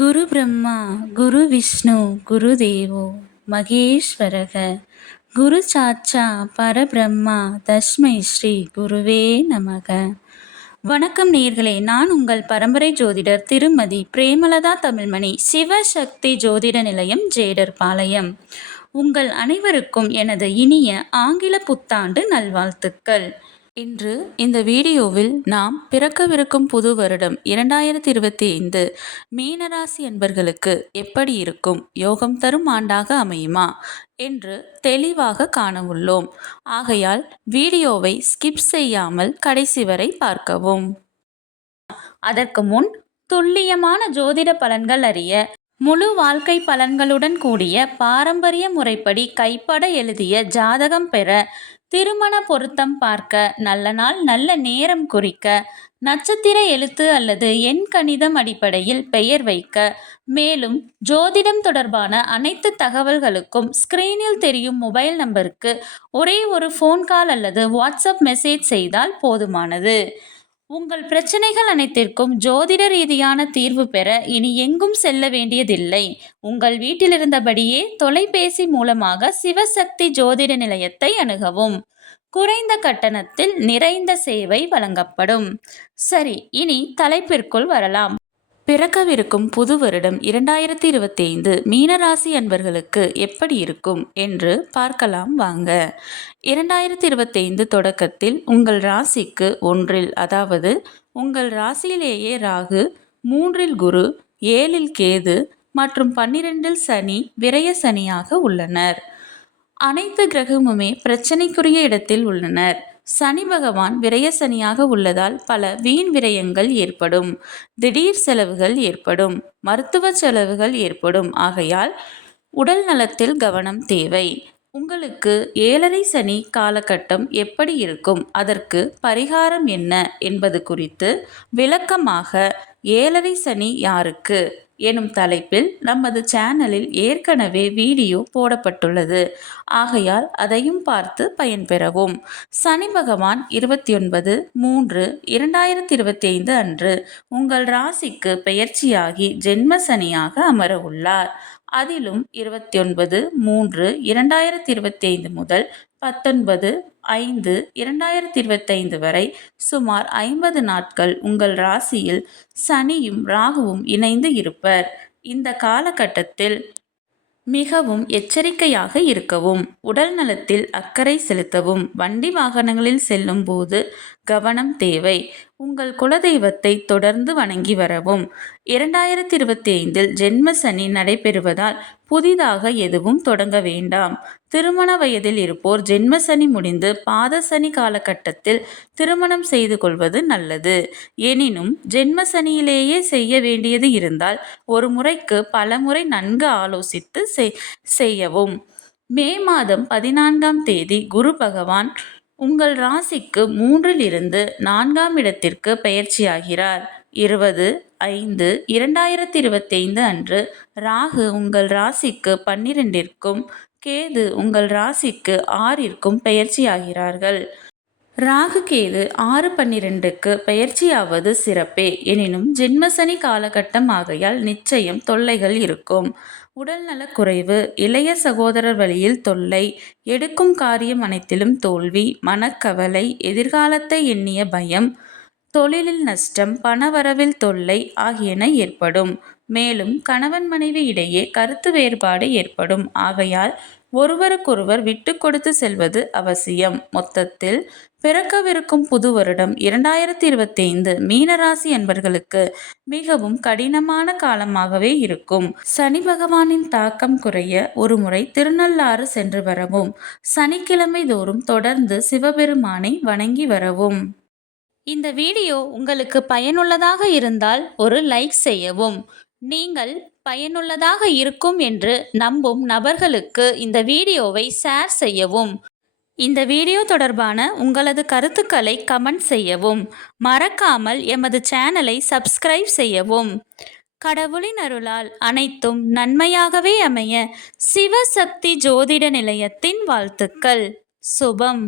குரு பிரம்மா குரு விஷ்ணு குரு தேவோ மகேஸ்வரக குரு சாட்சா பரபிரம்மா தஸ்மை ஸ்ரீ குருவே நமக. வணக்கம் நேயர்களே, நான் உங்கள் பரம்பரை ஜோதிடர் திருமதி பிரேமலதா தமிழ்மணி, சிவசக்தி ஜோதிட நிலையம், ஜேடர் பாளையம். உங்கள் அனைவருக்கும் எனது இனிய ஆங்கில புத்தாண்டு நல்வாழ்த்துக்கள். இன்று இந்த வீடியோவில் நாம் பிறக்கவிருக்கும் புது வருடம் 2025 மீனராசி அன்பர்களுக்கு எப்படி இருக்கும், யோகம் தரும் ஆண்டாக அமையுமா என்று தெளிவாக காண உள்ளோம். ஆகையால் வீடியோவை ஸ்கிப் செய்யாமல் கடைசி வரை பார்க்கவும். அதற்கு முன் துல்லியமான ஜோதிட பலன்கள் அறிய முழு வாழ்க்கை பலன்களுடன் கூடிய பாரம்பரிய முறைப்படி கைப்பட எழுதிய ஜாதகம் பெற, திருமண பொருத்தம் பார்க்க, நல்ல நாள் நல்ல நேரம் குறிக்க, நட்சத்திர எழுத்து அல்லது எண் கணிதம் அடிப்படையில் பெயர் வைக்க, மேலும் ஜோதிடம் தொடர்பான அனைத்து தகவல்களுக்கும் ஸ்கிரீனில் தெரியும் மொபைல் நம்பருக்கு ஒரே ஒரு ஃபோன் கால் அல்லது வாட்ஸ்அப் மெசேஜ் செய்தால் போதுமானது. உங்கள் பிரச்சனைகள் அனைத்திற்கும் ஜோதிட ரீதியான தீர்வு பெற இனி எங்கும் செல்ல வேண்டியதில்லை. உங்கள் வீட்டிலிருந்தபடியே தொலைபேசி மூலமாக சிவசக்தி ஜோதிட நிலையத்தை அணுகவும். குறைந்த கட்டணத்தில் நிறைந்த சேவை வழங்கப்படும். சரி, இனி தலைப்பிற்குள் வரலாம். பிறக்கவிருக்கும் புது வருடம் 2025 மீனராசி அன்பர்களுக்கு எப்படி இருக்கும் என்று பார்க்கலாம் வாங்க. 2025 தொடக்கத்தில் உங்கள் ராசிக்கு 1 அதாவது உங்கள் ராசியிலேயே ராகு, 3 குரு, 7 கேது மற்றும் 12 சனி விரய சனியாக உள்ளனர். அனைத்து கிரகமுமே பிரச்சனைக்குரிய இடத்தில் உள்ளனர். சனி பகவான் விரய சனியாக உள்ளதால் பல வீண் விரயங்கள் ஏற்படும், திடீர் செலவுகள் ஏற்படும், மருத்துவ செலவுகள் ஏற்படும். ஆகையால் உடல் நலத்தில் கவனம் தேவை. உங்களுக்கு 7.5 சனி காலகட்டம் எப்படி இருக்கும், அதற்கு பரிகாரம் என்ன என்பது குறித்து விளக்கமாக 7.5 சனி யாருக்கு எனும் தலைப்பில் நமது சேனலில் ஏற்கனவே வீடியோ போடப்பட்டுள்ளது. ஆகையால் அதையும் பார்த்து பயன்பெறவும். சனி பகவான் 29/3/2025 அன்று உங்கள் ராசிக்கு பெயர்ச்சியாகி ஜென்ம சனியாக அமர உள்ளார். அதிலும் 29/3/2025 முதல் 19/5/2025 வரை சுமார் 50 நாட்கள் உங்கள் ராசியில் சனியும் ராகுவும் இணைந்து இருப்பர். இந்த காலகட்டத்தில் மிகவும் எச்சரிக்கையாக இருக்கவும், உடல் நலத்தில் அக்கறை செலுத்தவும், வண்டி வாகனங்களில் செல்லும் போது கவனம் தேவை. உங்கள் குலதெய்வத்தை தொடர்ந்து வணங்கி வரவும். 2025 ஜென்ம சனி நடைபெறுவதால் புதிதாக எதுவும் தொடங்க வேண்டாம். திருமண வயதில் இருப்போர் ஜென்ம சனி முடிந்து பாத சனி காலகட்டத்தில் திருமணம் செய்து கொள்வது நல்லது. எனினும் ஜென்ம சனியிலேயே செய்ய வேண்டியது இருந்தால் ஒரு முறைக்கு பல முறை நன்கு ஆலோசித்து செய்யவும். மே மாதம் 14ஆம் தேதி குரு பகவான் உங்கள் ராசிக்கு 3 இருந்து 4ஆம் இடத்திற்கு பெயர்ச்சியாகிறார். 20/5/2025 அன்று ராகு உங்கள் ராசிக்கு 12ற்கும், கேது உங்கள் ராசிக்கு 6ற்கும் பெயர்ச்சியாகிறார்கள். ராகு கேது 6/12க்கு பெயர்ச்சியாவது சிறப்பே. எனினும் ஜென்மசனி காலகட்டம் ஆகையால் நிச்சயம் தொல்லைகள் இருக்கும். உடல்நலக் குறைவு, இளைய சகோதரர் வழியில் தொல்லை, எடுக்கும் காரியம் அனைத்திலும் தோல்வி, மனக்கவலை, எதிர்காலத்தை எண்ணிய பயம், தொழிலில் நஷ்டம், பணவரவில் தொல்லை ஆகியன ஏற்படும். மேலும் கணவன் மனைவி இடையே கருத்து வேறுபாடு ஏற்படும். ஆகையால் ஒருவருக்கொருவர் விட்டு கொடுத்து செல்வது அவசியம். மொத்தத்தில் பிறக்கவிருக்கும் புது வருடம் 2025 மீனராசி அன்பர்களுக்கு மிகவும் கடினமான காலமாகவே இருக்கும். சனி பகவானின் தாக்கம் குறைய ஒருமுறை திருநள்ளாறு சென்று வரவும். சனிக்கிழமை தோறும் தொடர்ந்து சிவபெருமானை வணங்கி வரவும். இந்த வீடியோ உங்களுக்கு பயனுள்ளதாக இருந்தால் ஒரு லைக் செய்யவும். நீங்கள் பயனுள்ளதாக இருக்கும் என்று நம்பும் நபர்களுக்கு இந்த வீடியோவை ஷேர் செய்யவும். இந்த வீடியோ தொடர்பான உங்களது கருத்துக்களை கமெண்ட் செய்யவும். மறக்காமல் எமது சேனலை சப்ஸ்கிரைப் செய்யவும். கடவுளின் அருளால் அனைத்தும் நன்மையாகவே அமைய சிவசக்தி ஜோதிட நிலையத்தின் வாழ்த்துக்கள். சுபம்.